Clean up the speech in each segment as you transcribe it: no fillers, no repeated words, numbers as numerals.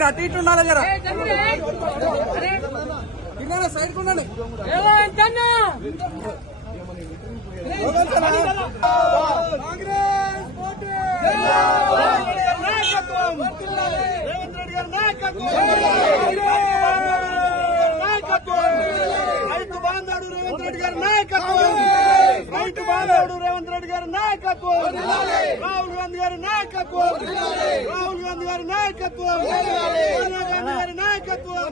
మీరు అటు ఇటు ఉండాలి జరా సైడ్ ఉండండి రైతు బాంధవుడు రేవంత్ రెడ్డి గారి నాయకత్వం, రైతు బాంధవుడు రేవంత్ రెడ్డి గారి నాయకత్వం, రాహుల్ గాంధీ గారి నాయకత్వం, రాహుల్ గాంధీ గారి నాయకత్వం, సోనియా గాంధీ గారి నాయకత్వం.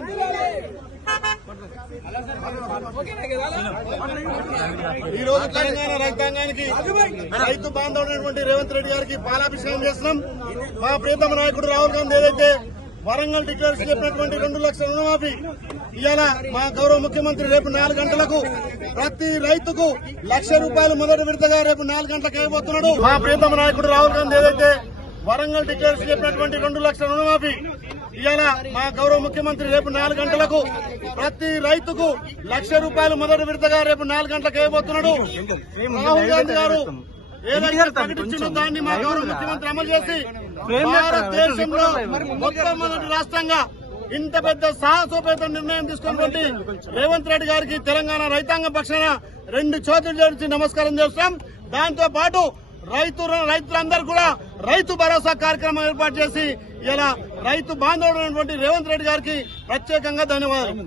ఈ రోజు తెలంగాణ రైతాంగానికి రైతు బాంధవుడైనటువంటి రేవంత్ రెడ్డి గారికి పాలాభిషేకం చేస్తున్నాం. మా ప్రియతమ నాయకుడు రాహుల్ గాంధీ ఏదైతే వరంగల్ డిక్లరేషన్ చెప్పినటువంటి 2 లక్షల రుణమాఫీ ఇవాళ మా గౌరవ ముఖ్యమంత్రి రేపు 4 గంటలకు ప్రతి రైతుకు ₹1,00,000 మొదటి విడతగా రేపు 4 గంటలకు ఇవ్వబోతున్నాడు. మా ప్రియతమ నాయకుడు రాహుల్ గాంధీ ఏదైతే వరంగల్ డిక్లరేషన్ చెప్పినటువంటి 2 లక్షల రుణమాఫీ ఇవాళ మా గౌరవ ముఖ్యమంత్రి రేపు 4 గంటలకు ప్రతి రైతుకు ₹1,00,000 మొదటి విడతగా రేపు 4 గంటలకు ఇవ్వబోతున్నాడు. రాహుల్ గాంధీ గారు ఏదైతే ప్రకటించిందో దాన్ని మా గౌరవ ముఖ్యమంత్రి అమలు చేసి భారతదేశంలో మొట్టమొదటి రాష్ట్రంగా ఇంత పెద్ద సాహసోపేత నిర్ణయం తీసుకున్నటువంటి రేవంత్ రెడ్డి గారికి తెలంగాణ రైతాంగం పక్షాన 2 చేతులు జోడించి నమస్కారం చేస్తాం. దాంతో పాటు రైతులందరూ కూడా రైతు భరోసా కార్యక్రమం ఏర్పాటు చేసి ఇలా రైతు బాంధవుడైనటువంటి రేవంత్ రెడ్డి గారికి ప్రత్యేకంగా ధన్యవాదాలు.